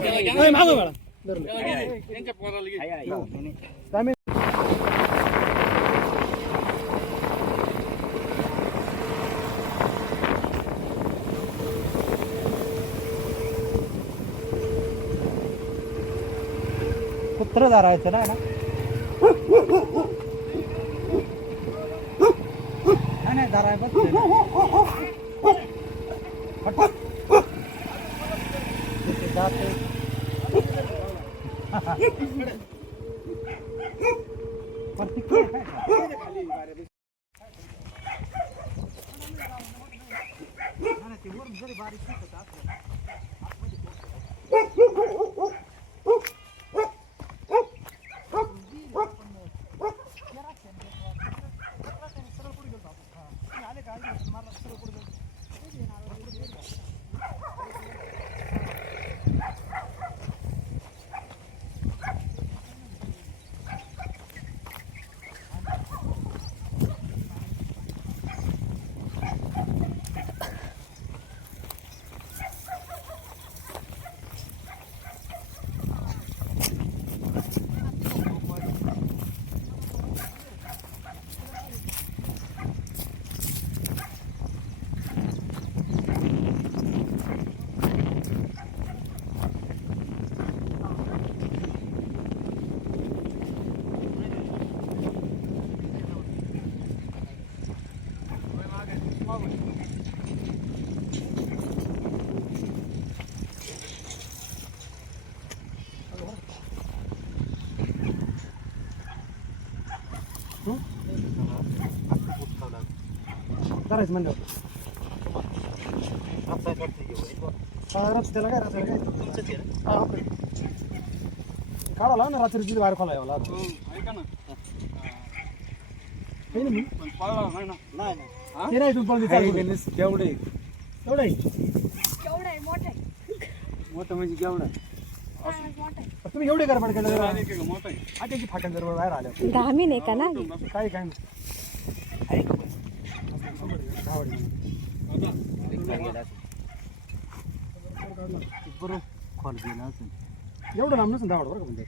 मागो बाळा कुत्र धरायचं ना नाही धराय बस करायचं म्हणलं त्याला काय काढावं ना रात्री बाहेर खोला ऐका ना मोठं म्हणजे केवढं तुम्ही एवढे गडबड केलं आट्याची फाटण जर बाहेर आल्या 10 महिने का ना काय बरोबर खोल गेला एवढं लांब नसून धावड बरं का म्हणजे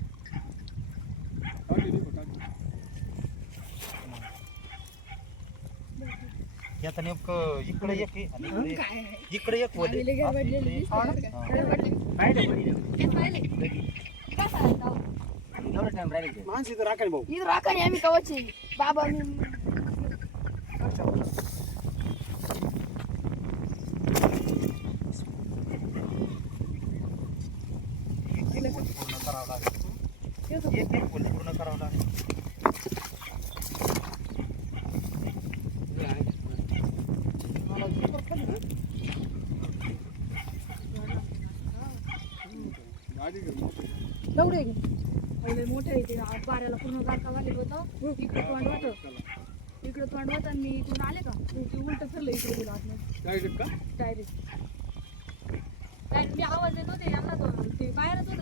आता नेमकं इकडे एक इकडे एक माणसं इथं राखाने भाऊ इथं राखाने आम्ही कवाचे बाबा पूर्ण करावं लागेल एक पूर्ण करावं लागेल एवढे पहिले मोठे इथे पाऱ्याला पूर्ण गारकावाले होतं इकडे तोंड होतं आणि मी इकडून आले का ते उलट फिरलं इकडे गेलो आतमध्ये डायरेक्ट मी आवाज येत होते यांना ते बाहेरच होतं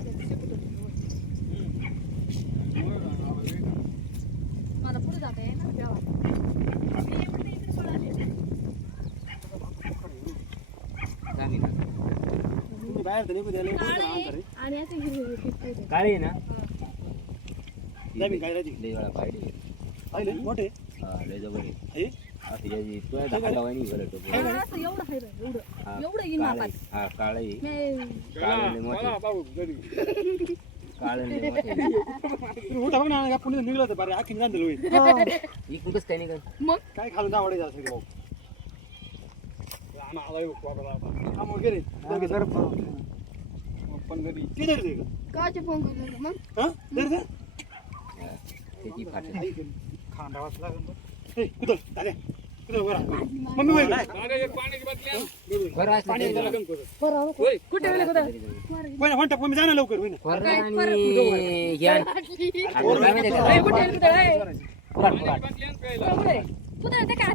मला पुढे जाता आहे ना गावात मी इकडे पळाले बाहेर तर निघू द्यायला आणि असे हिरवे काळी ना काय राहते लय वेळा पाहिजे मोठे लय जबर हे असं याची तुला दाखवला वाणी बरं तो एवढं येईन मापात हा काळे काळे मोठे उठा बघ ना पुणे निघलं तर बरं आखी जाण दिलं इकडून कसं काय निघाल मग काय खालून आवडायचं असं भाऊ वगैरे पण घरी किती काचे फोन करू मग हा त्याची फाटल खांदा वाचला कुठं झाले कुठं बरं मम्मी वय कुठे गेले कुठे म्हणता मी जाणार लवकर होईना कुठे ते काय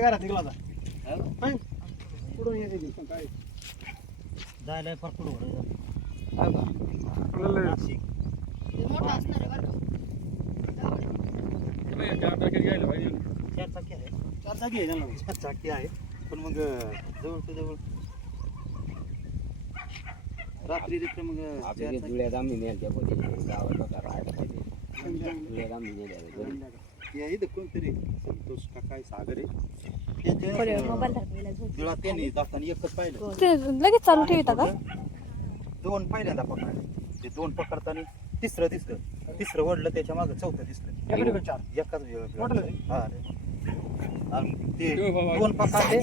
घरात निघला होता जायला फार पुढं नाशिक ते मोठं असणार आहे बरं का. चार चाकी आहे. चार चाकी आहे पण मग जवळ ते जवळ रात्री तिथे मग आपल्या जुळ्यात आम्ही नेल्या पण गावात होता राहायला पाहिजे जुळ्यात आम्ही नेल्या या इथं कोणतरी संतोष का काय सागर आहे मोबाईल दाखवायला झोप. जुळा त्यांनी जाताना एकच पाहिलं ते लगेच चालू ठेवता का? दोन पहिल्यांदा पकडले ते दोन पकडताना तिसरं वडलं त्याच्या मागे चौथं दिसलं एकाच हा आणि ते दोन पकडले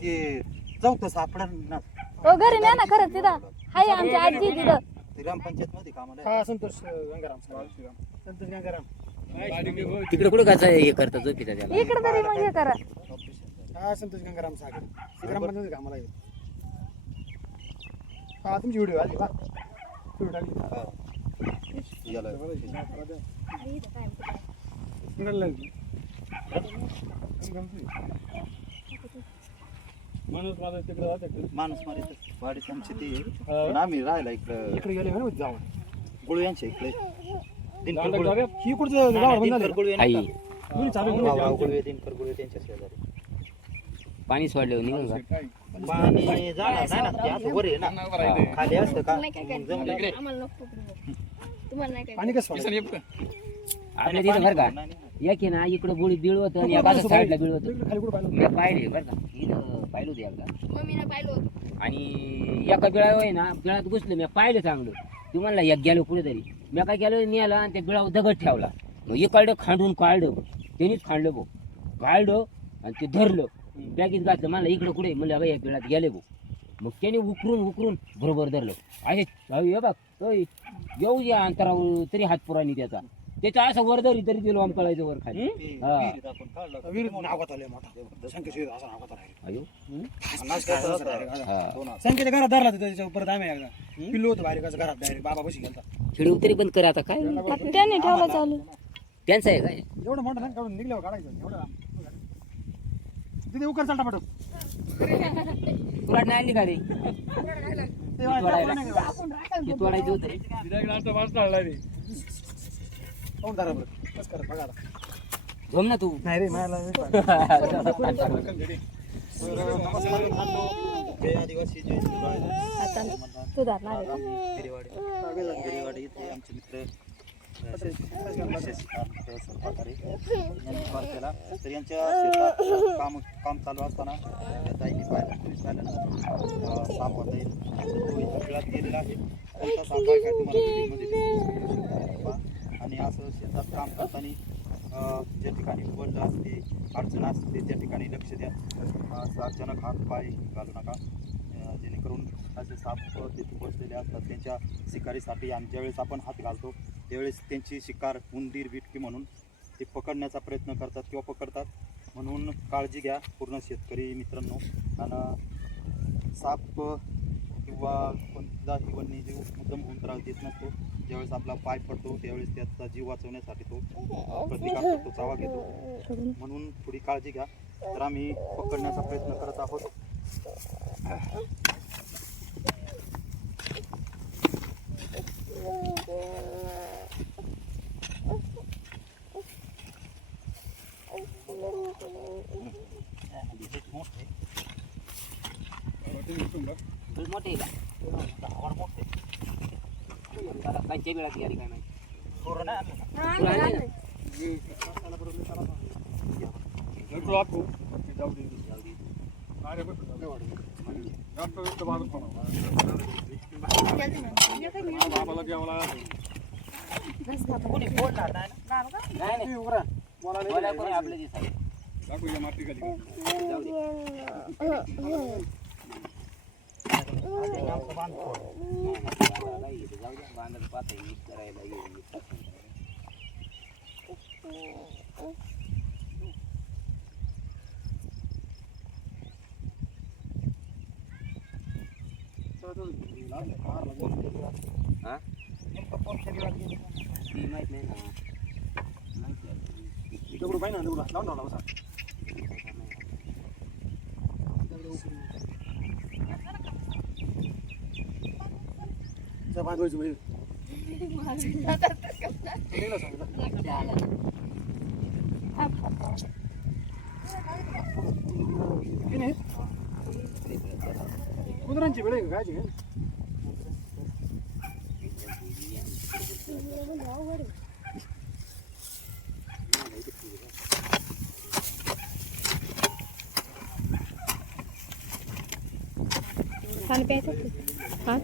ते चौथं सापडलं ना ओ घरी नाही ना खरंच तिथं हाय आमची आजी तिथं. ते ग्रामपंचायत मध्ये कामाला संतोष गंगाराम तिकडे कुठं कसं हे करता झोपीचा त्याला इकडे तरी मग हे करा. हा संतोष गंगाराम सागर ग्रामपंचायत कामाला हा तुमची व्हिडिओ आली बा माणूस मारित वाडीत आमचे ते पण आम्ही राहिला इकडे गेले जाऊ गुळू यांच्या इकडे दिनकर गुळू आई दिनकर गुळू त्यांच्या शेजारी पाणी सोडल्यावर निघून जा पाणी जाणार नाही ना ते असं वर आहे ना खाली असतं का नाही काय काय आम्हाला नको पकडू. तुम्हाला नाही काय पाणी कसं आपल्या तिथं बरं का एक आहे ना इकडं गोळी बिळवत आणि या बाजू साईडला बिळवत मी पाहिले बरं का इथं पाहिलं होतं एकदा मम्मीने पाहिलं होतं. आणि एका बिळावर आहे ना बिळात घुसलं मी पाहिलं चांगलं तू म्हणला एक गेलो कुठेतरी मी काय केलं नेला आणि त्या बिळावर दगड ठेवला मग इकडं खांडून काढलं त्यांनीच खांडलं भाऊ काढलं आणि ते धरलं बॅगेत घातलं मला इकडं कुठे म्हणलं बाई या बिळात गेले भाऊ मग त्याने उकरून बरोबर धरलं असे हे बघ येऊ या अंतरावर तरी हात पुराणी त्याचा असं वर धरी तरी दिलो आम कळायचं वर खाली संकेत घरात धरला त्याच्या परत आम्ही एकदा पिल्लू होतो बाहेर घरात डायरेक्ट बाबा बशी गेला खेळू तरी बंद कर आता काय त्याने ठेवला चालू. त्यांचं आहे काय एवढं मोठं नाही काढून निघल्यावर काढायचं एवढं तिथे उकर चालता पटो तुला नाही आली का रे तोडायचं होतं झोम ना तू नाही रे मला जय आदिवासी जय आता तू धरणार आहे का? गिरीवाडी इथे आमचे मित्र केला तर यांच्या शेतात काम चालू असताना त्या ताईने पाहिलं साप होता येईल गेलेला आहे त्यांचा साप आहे काय तुम्हाला व्हिडिओमध्ये दिसतो. आणि असं शेतात काम करताना ज्या ठिकाणी वडलं असते अडचण असते त्या ठिकाणी लक्ष द्या असं अचानक हात पाय घालू नका जेणेकरून असे साप तिथे बसलेले असतात त्यांच्या शिकारीसाठी आणि ज्यावेळेस आपण हात घालतो त्यावेळेस त्यांची शिकार उंदीर बिटकी म्हणून ते पकडण्याचा प्रयत्न करतात किंवा पकडतात म्हणून काळजी घ्या पूर्ण शेतकरी मित्रांनो. आणि साप किंवा कोणताही वन्यजीव मुद्दाम होऊन त्रास देत नसतो. ज्यावेळेस आपला पाय पडतो त्यावेळेस त्याचा जीव वाचवण्यासाठी तो प्रतिकार करतो चावा घेतो म्हणून थोडी काळजी घ्या. तर आम्ही पकडण्याचा प्रयत्न करत आहोत. मोठे कांच्या बिळात गेली काय माहिती आपल्या दिसायला बांधत पाहता करायला माहित नाही ना कुत्र्यांची वेळ आहे काय पाणी प्यायचं हा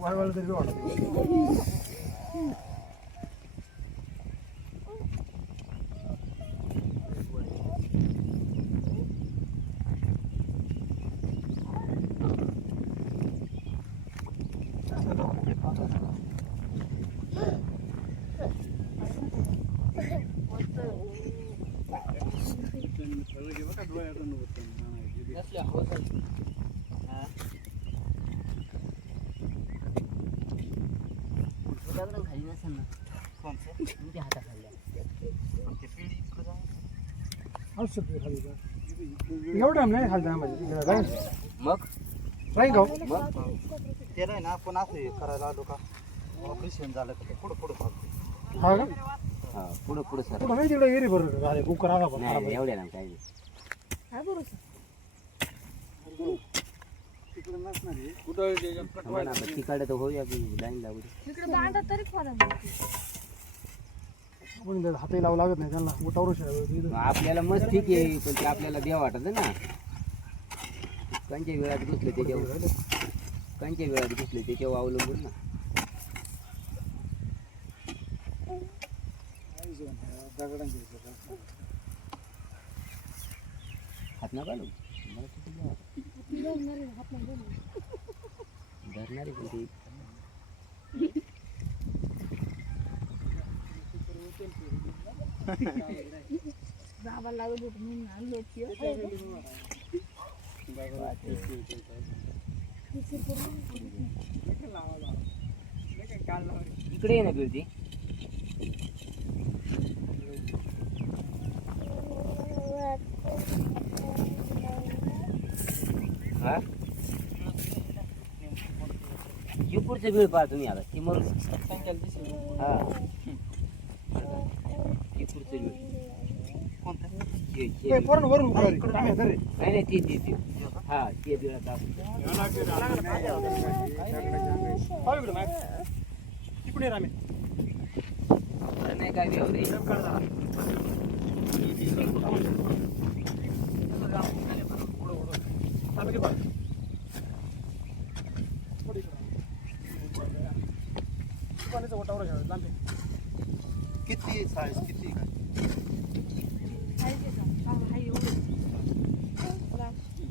वाळवाळ तरी वाटत खाली नसेल ना तुमच्या हाताखाली पण ते पिढी इकडं जाऊ. असू शकते खाली का एवढं नाही खाली आम्हाला मग राहील का मग त्याला आहे ना आपण असं हे करायला आलो का ऑपरेशन झालं का ते पुढं पुढं चालतं. हा का हा पुढं पुढं सर कुठं नाही तिकडे एरी बरोबर झाले कुकर आला पण नाही एवढ्या ना काही काय बरोबर तिकडे तर होऊया की लाईन लागू दे. इकडे बांधा तरी खोला आपण हातही लावू लागत नाही त्यांना उठावर मग आपल्याला मस्त ठीक आहे पण ते आपल्याला द्या वाटत ना कंच्या वेळात घुसले त्याच्यावर कंच्या वेळात घुसले त्याच्यावर अवलंबून ना हात ना घालू मला किती धरणारे पण ते जावा लागत होत म्हणून आणलो इकडे ये ना बिळती हा पुढचं बिळ पहा तुम्ही आता ती मरून हा ती पुढचं बिळ वरून वरून नाही नाही ती हा ते बिळ आता तिकडे रामे नाही काय देव रे किती साईज किती काय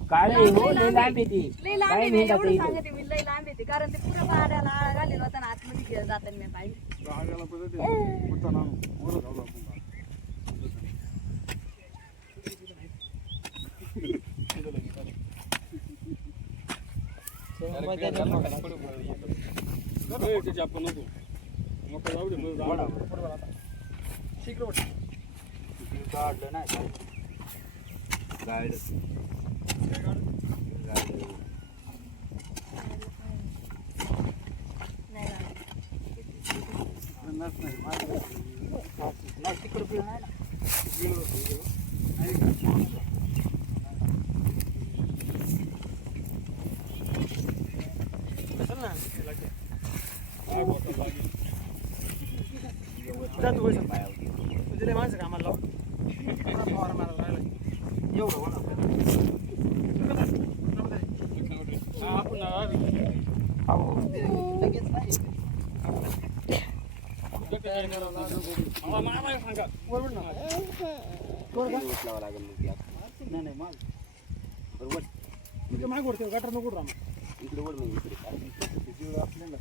काळे हो लय लांब येते लई लांब काय आहे नाही एवढं जाता सांगते मी लई लांब येते कारण ते पुढे पाण्याला आळ घालेलं होतं ना आतमध्ये जाताना मी पाहिजे काढलं नाही गाड नाही तिकडं पिढ नाही ना तुझे माणसं कामाला लाव फवारा मारायला राहिला एवढं लगेच नाही उचलावं लागेल मग ते आता. नाही माग बरोबर माग वरती गटर नको राम इकडे वळ मग इकडे जीव आपल्याला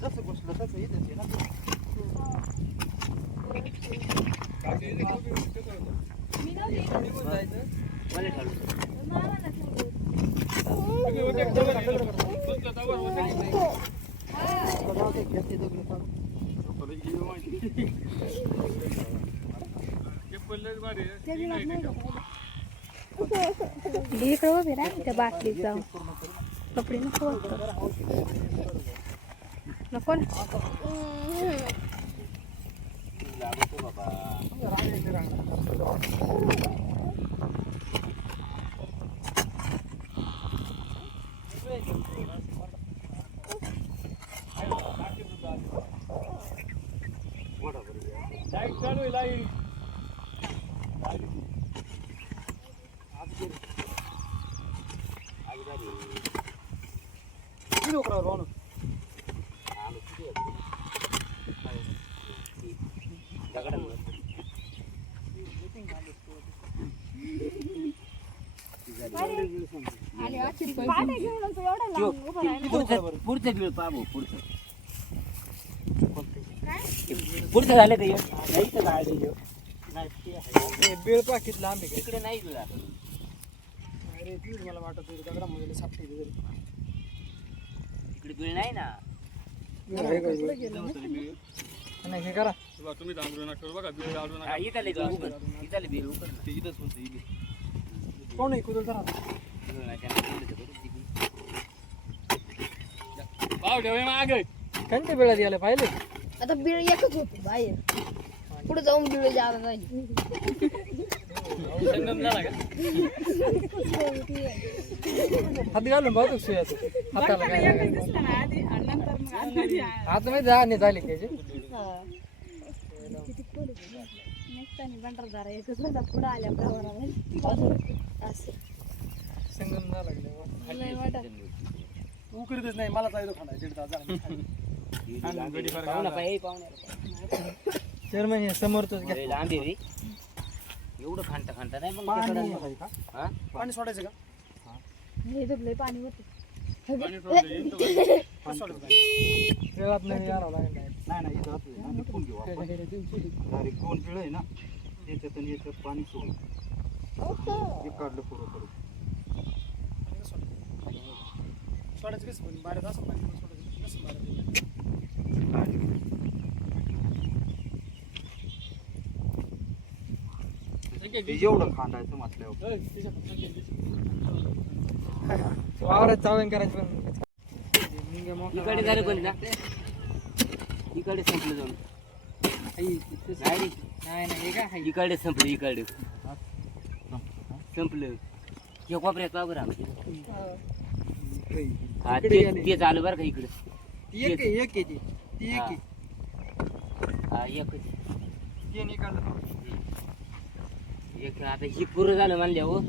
जसं बसलं तसं इथंच आहे ना मी नव्हती मला ठालू मला ना घेते दगड काढून. इकडे उभी राहा त्या बाटलीत जाऊ कपडे नको वाटतं. नको ना पुढचं बिळ पाहू पुढचं पुढचं झालं का नाही तर बेळ पाकिट लांब आहे इकडे नाही बिळ आता. अरे तीच मला वाटत होतं दगडामध्ये सापटी तरी इकडे बिळ नाही ना. नाही हे करा तुम्ही डांबरू नका करू बघा बिळ आडू नका. हा, इथं बिळ उकड इथं बिळ उकड ना. ते इथंच होतं इथे. कोण आहे कुदल करा बिळ नाही, त्याला बिळ तर करू दे. भाव ठेवे मागे कोणत्या बेळात गेले पाहिले आता बिळ एकच होती बाहेर पुढे जाऊन बिळ जायला पाहिजे संगम झाला का हात घालून बघतो सुयाचं हाताला काय हात मध्ये जाणे झाले त्याचे भंडारदारा एकच होता पुढे आल्या असं संगम झाला लागले लय वाटत उकरीतच नाही मला जायचं खाणार दीड तास झाला पाहुणा पाहिजे पाहुणा चेअरमॅन हे समोरच घ्या अरे लांबी रे एवढं खांटा खांटा नाही पण पाणी तिकडं- हा? पाणी सोडायचं का हे लय पाणी होतं पाणी सोडलं येईल तर वेळात नाही यावं लागेल नाही नाही इथं असं आहे ना, निपून घेऊ आपण. डायरेक्ट दोन पिळं आहे ना त्याच्यात आणि याच्यात पाणी सोडू हे काढलं पुरं करू. सोडायचं कसं पण बाहेर असं पाणी सोडायचं कसं बाहेर ते एवढं खांडायचं म्हटल्यावर वावरात चावण करायचं पण इकडे झालं पण ना इकडे संपलं जाऊन नाही रे. नाही का इकडे संपलं इकडे संपलं हे कोपऱ्यात का बरं आमच्या हा ते चालू बरं का इकडे ती एक आहे ती एक आहे हा एकच ते निकाल एक आता ही पुरं झालं म्हणल्या हो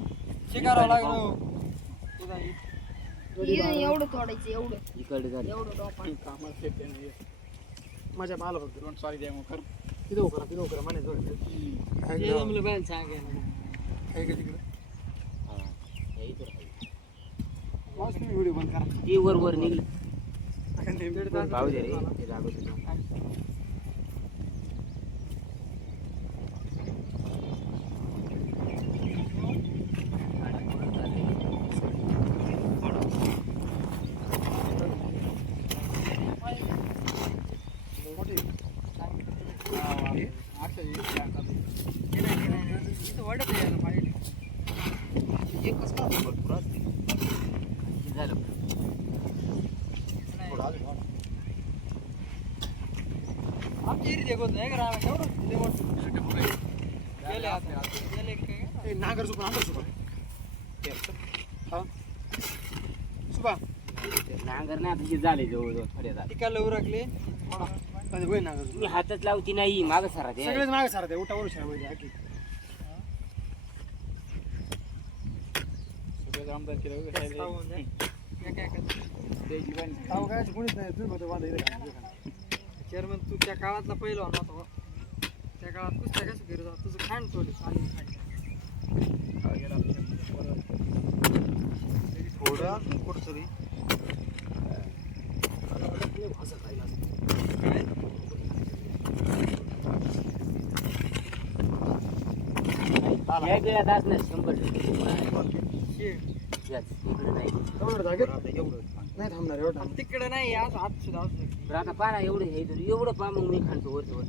शिकारावं लागलो एवढं तोडायचं एवढं इकडे झालं एवढं डोपा माझ्या बाला बघ डोंट सॉरी द्या मग कर तिथं करा म्हणे जमलं बाहेर सांगाय आहे का तिकडं हा, हे इथं आहे. मावशी तुम्ही व्हिडिओ बंद करा ती वर निघलं दीड तास भाऊ दे रे ते लागत होतं. एकच का भरपूर असते झालं थोडं अजून वाढ. आमची एरी देखत नाही का राव एवढं गेले आता गेले काय नागर सुपा हा सुपा नांगर नाही आता हे झाले जवळजवळ थोड्या टिकायला उरकले होय नागर मी हातच लावती नाही माग सरा ते सगळेच मागे सारा ते उठावर शाळा हाकी सगळे आमदार केलं काय कोणीच नाही तुम्ही होते वादा चेअरमन तू त्या काळातला पहिला होता त्या काळात कुस्त्या कसं करत होता तुझं खांड तोडे थोडं अजून कुठंतरी या वेळात असणार 100%. शेड याच इकडे नाही. थांबणार जागेत आता एवढं नाही थांबणार एवढं तिकडे नाही असं हात सुद्धा असू शकते. पण आता पाहा एवढं हे तर एवढं पहा मग मी खाणतो वरचं वर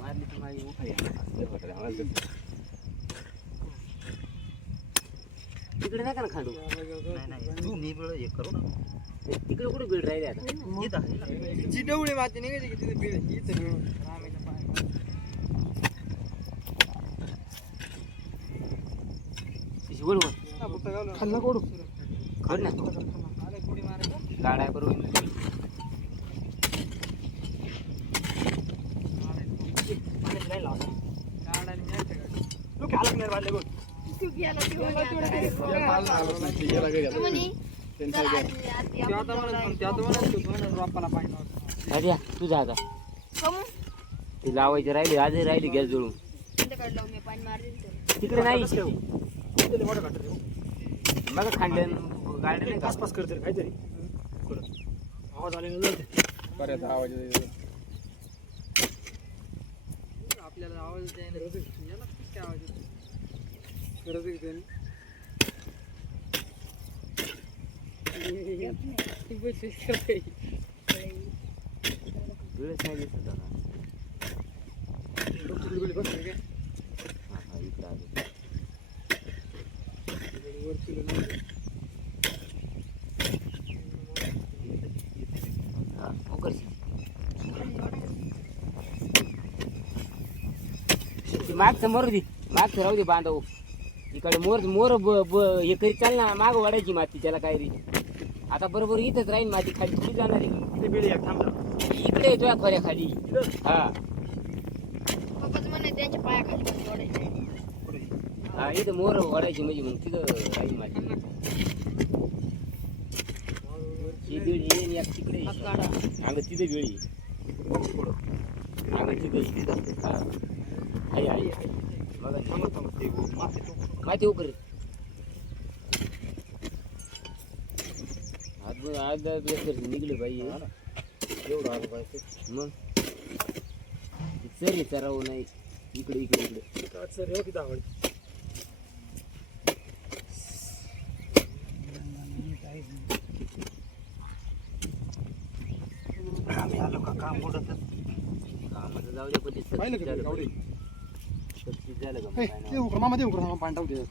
मारली तर माझी उठाई तिकडे नाही का ना खांडू नाही तू निबळ हे करू ना तिकडे कुठे बीड राहिले आता इथं आहे ना. जी डवळी माती निघायची की तिथे बीड इथं बीड रामेच्या पायाला. तिची वळवळ हा, बुट्टा घालून. खाल्ला कोडू खड ना आले उडी मारायचं. गाड्या बरोबर पाण्यात नाही लावणार. गाडाने न्यायचं गाडी. लोक आलक नाही वाढले गोड. तू गेला ते म्हणे आता काय या माल आलो नाही ते गेला तू म्हणे, त्यांचा चला गेला. आधी- आधी ते आता आपण म्हणत जाऊ. ते आता म्हणत रोपाला पाणी नव्हतं. अरे तू जा का कमून? ती लावायची राहिली आजही राहिली गॅस जळून संध्याकाळी लावून मी पाणी मारेन तर. तिकडे नाही त्याला मोठं काढतो रे. बघा खांडण गाड्या नाही का पास करते रे काहीतरी आवाज आले बऱ्याच आवाज आपल्याला आवाज द्यायला याला कसं काय आवाज येतो गरज आहे त्याने वेळच नाही दिसत आता. बसले काय हा, हा, इकडं आलं. वर किलो नाही हा, उकरशी. ते मागचं मरू दे मागचं राहू दे बांधव इकडे मोर मोर हे करी चाल ना माग वाढायची माती त्याला काय रे आता बरोबर इथंच राहील माती खाली थोडी जाणार आहे ते बिल एक थांबला इकडे येतोय खऱ्या खाली हा पप्पाचं म्हणणं आहे त्यांच्या पायाखाली पण जोडायचं. हा इथं मोर वाढायची म्हणजे मग तिथं राहील माती ही बीड येईन एक तिकडे अंग तिथे वेळी अंग तिथे हा आहे आहे बघा ते माती तो माहिती उकर आज निघले पाहिजे एवढं आलं पाहिजे मग चर चराव नाही इकडे इकडे इकडे सर येऊ किती आवड आम्ही आलो का काम उडतच कामाचं जाऊ दे पण ते पाहिलं सक्तीत का झालं गावडे? सक्तीत झालं का मग हे काय ते नाही. उकर मामा ते उकर मामा पाणी टाकू दे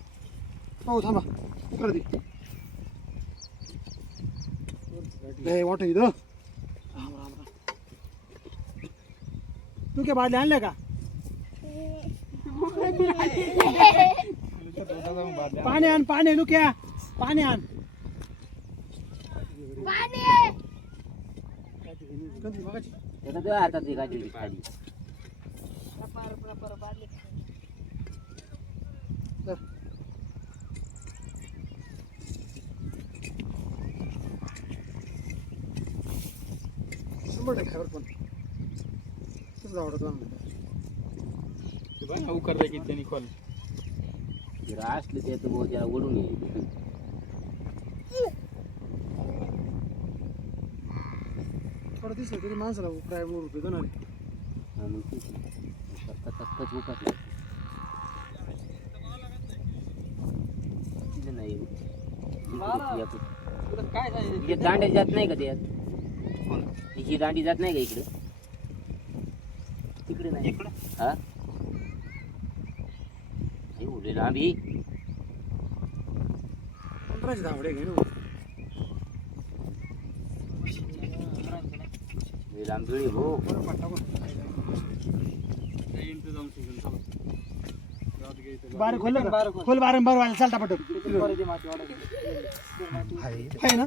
हो थांबा उकर दे लय मोठं इथं राम राम राम तू काय बादल्या आणल्या का पाणी आण पाणी लुक्या पाणी आण कधी मगाची त्याला तुझ्या हातात आहे काहीतरी खाली तर शंभर टक्के खावर पण तसंच आवडत उकरलं की त्यांनी खोल जर असले त्याचं भाऊ त्याला ओढून येईल थोडं दिसलं तरी माणसाला प्राय रुपये दोन आले हा, मग तेच ना. फक्त तक्कच उकरलं तिथं नाही मारा. इकडे काय सांगितलं इकडे दांड्या जात नाही का त्यात ही दांडी जात नाही का इकडे तिकडे नाही इकडं हा एवढे लांबी 15ची धावडे घे ना लांब वेळी हो बार खोल खोल बारंबार वाला चालता पटक आहे ना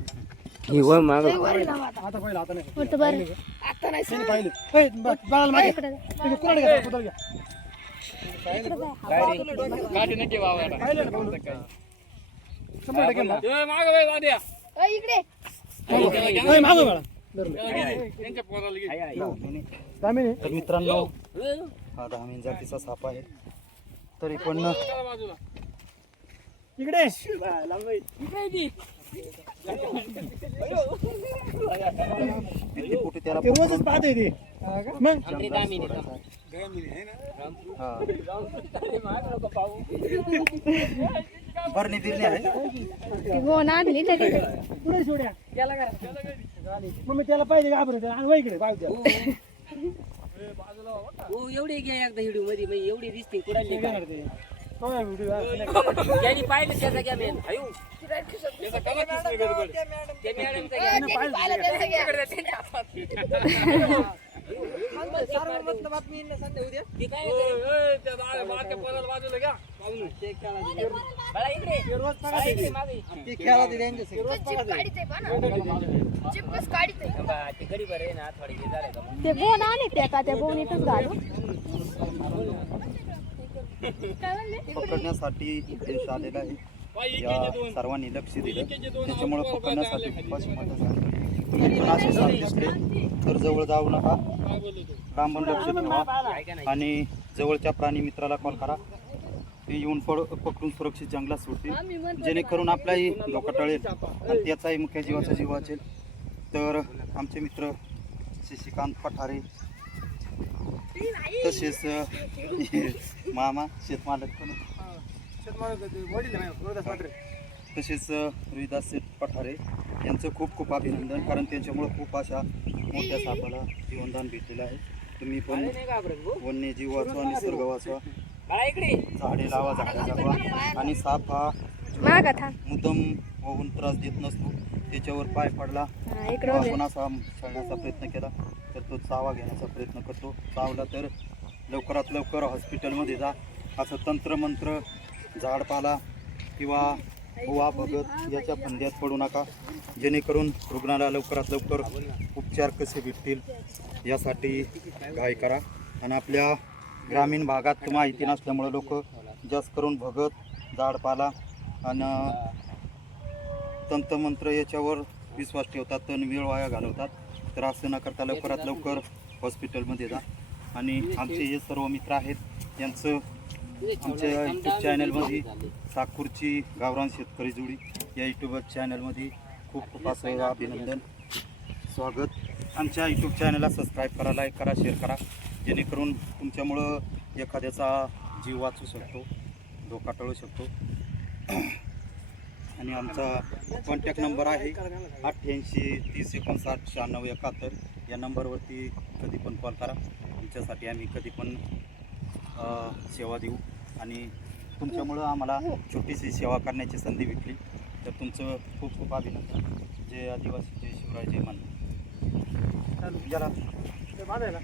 ही वर माग आता पहिलं आता नाही मोठं बरं आता नाही त्यांनी पाहिलं ए, बघायला मागे तुम्ही कुणाला घ्या कुणाला घ्या काठी नक्की वावायला पाहिलं ना पाहुणं? 100% ना. माग बाई वाद्या इकडे ए, मागं वळा. धरलं. त्यांच्या पोराला घे. दामिनी तर मित्रांनो हा 10 मिनिट जातीचा साप आहे तरी पण चला बाजूला इकडे किती फुटे त्याला ते रोजच पाहते ते मग दामिनी हा. भरणी बिरणी आहे ती गोण आणली ना तिथे. मग मी त्याला पाहिजे घाबरत आणि वय इकडे पावत्या हो एवढी घ्या एकदा व्हिडिओ मध्ये म्हणजे एवढी दिसते कुणाली काय. व्हिडिओ त्यांनी पाहिलं त्याचा घ्या मेन हायू त्याचा कला किसने गडबड. त्या मॅडमचा घ्या पाहिलं त्यांचं घ्या. बातमी संध्या उद्या ती काय ओय, ओय, त्या बारक्या पोराला बाजूला घ्या. बाजूला. बाळा इकडे बाळा इकडे मागे ते खेळा ते त्यांच्या चिप काढीते पहा ना. चिप कसं काढीते. बा, ते गडी बरं आहे ना थोडी हे झालं का मग. ते गोण आले त्या का त्या गोणीतच घालू. पकडण्यासाठी देश आलेला आहे बाई, या एकेचे दोन. सर्वांनी लक्ष दिलं एकेचे दोन त्याच्यामुळे आपण पकडण्यासाठी पोरं खूप अशी मदत झाली तुम्ही पण असे साथ दिसले तर जवळ जाऊ नका काय बोललो तू? लांबून लक्ष ठेवा ऐका नाही आणि जवळच्या प्राणी मित्राला कॉल करा ते येऊन पकडून सुरक्षित जंगलात सोडतील जेणेकरून आपलाही धोका टळेल आणि त्याचाही मुख्य जीवाचा जीव वाचेल तर आमचे मित्र शशिकांत पठारे तसेच मामा शेतमालक पण तसेच रोहिदास शेठ पठारे यांचं खूप खूप अभिनंदन कारण त्यांच्यामुळे खूप अशा मोठ्या सापाला जीवनदान भेटलेलं आहे तुम्ही पण नाही घाबरत भाऊ. वन्यजीव वाचवा निसर्ग वाचवा बाळा इकडे झाडे लावा झाडे जगवा आणि साप हा मागा थांब. मुद्दम होऊन त्रास देत नसतो त्याच्यावर पाय पडला हा, किंवा इकडं उभे. आपण असा छळण्याचा प्रयत्न केला तर तो चावा घेण्याचा प्रयत्न करतो चावला तर लवकरात लवकर हॉस्पिटलमध्ये जा असं तंत्रमंत्र झाडपाला किंवा हुवा भगत याच्या फंद्यात पडू नका जेणेकरून रुग्णाला लवकरात लवकर उपचार कसे भेटतील यासाठी घाई करा आणि आपल्या ग्रामीण भागात माहिती नसल्यामुळे लोक जास्त करून भगत झाडपाला आणि तंत्रमंत्र याच्यावर विश्वास ठेवतात आणि वेळ वाया घालवतात तर असं न करता लवकरात लवकर हॉस्पिटलमध्ये जा आणि आमचे हे सर्व मित्र आहेत यांचं आमच्या यूट्यूब चॅनलमध्ये साकूरची गावरान शेतकरी जोडी या यूट्यूब चॅनलमध्ये खूप खूप असं अभिनंदन स्वागत आमच्या यूट्यूब चॅनलला सबस्क्राईब करा लाईक करा शेअर करा जेणेकरून तुमच्यामुळं एखाद्याचा जीव वाचू शकतो धोका टळू शकतो आणि आमचा कॉन्टॅक्ट नंबर आहे 8830599671 या नंबरवरती कधी पण कॉल करा तुमच्यासाठी आम्ही कधी पण सेवा देऊ आणि तुमच्यामुळं आम्हाला छोटीशी सेवा करण्याची संधी भेटली तर तुमचं खूप खूप अभिनंदन जय आदिवासी जय शिवराय जय मान चालू याला ते बांधायला